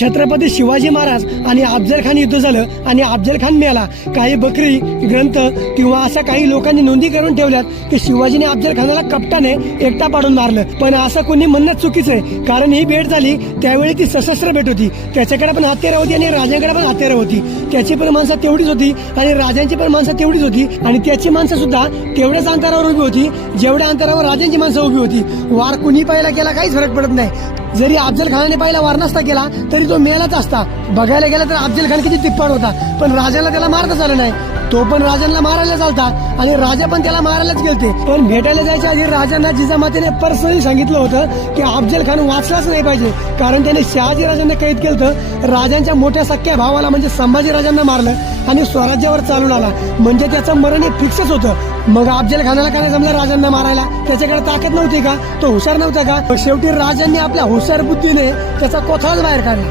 छत्रपती शिवाजी महाराज आणि अफजल खान युद्ध झालं आणि अफजल खान मेला काही बकरी ग्रंथ किंवा अशा काही लोकांनी नोंदी करून ठेवल्यात की शिवाजीने अफजल खानाला कपटाने एकटा पाडून मारलं. पण असं कोणी म्हणणं चुकीचं आहे. कारण ही भेट झाली त्यावेळी ती सशस्त्र भेट होती. त्याच्याकडे पण हत्यारं होती आणि राजांकडे पण हत्यारं होती. त्याची पण माणसं तेवढीच होती आणि राजांची पण माणसं तेवढीच होती. आणि त्याची माणसं सुद्धा तेवढ्याच अंतरावर उभी होती. जेवढ्या अंतरावर राजांची माणसं उभी होती. वार कुणी पाहायला गेला काहीच फरक पडत नाही. जरी अफजल खानाने पहिला वार नसता केला तरी तो मेलाच असता. बघायला गेला तर अफजल खान किती तिप्पाड होता. पण राजाला त्याला मारता आलं नाही. तो पण राजांना मारायला चालता आणि राजा पण त्याला मारायलाच गेलते. पण भेटायला जायच्या आधी राजांना जिजामातेने पर्सनली सांगितलं होतं की अफजल खान वाचलाच नाही पाहिजे. कारण त्याने शहाजी राजांना कैद केलं राजांच्या मोठ्या सख्या भावाला म्हणजे संभाजी राजांना मारलं आणि स्वराज्यावर चालून आला म्हणजे त्याचं मरण हे फिक्सच होतं. मग अफजल खानाला काय जमलं राजांना मारायला? त्याच्याकडे ताकद नव्हती का? तो हुशार नव्हता का? शेवटी राजांनी आपल्या हुशार बुद्धीने त्याचा कोथळाच बाहेर काढला.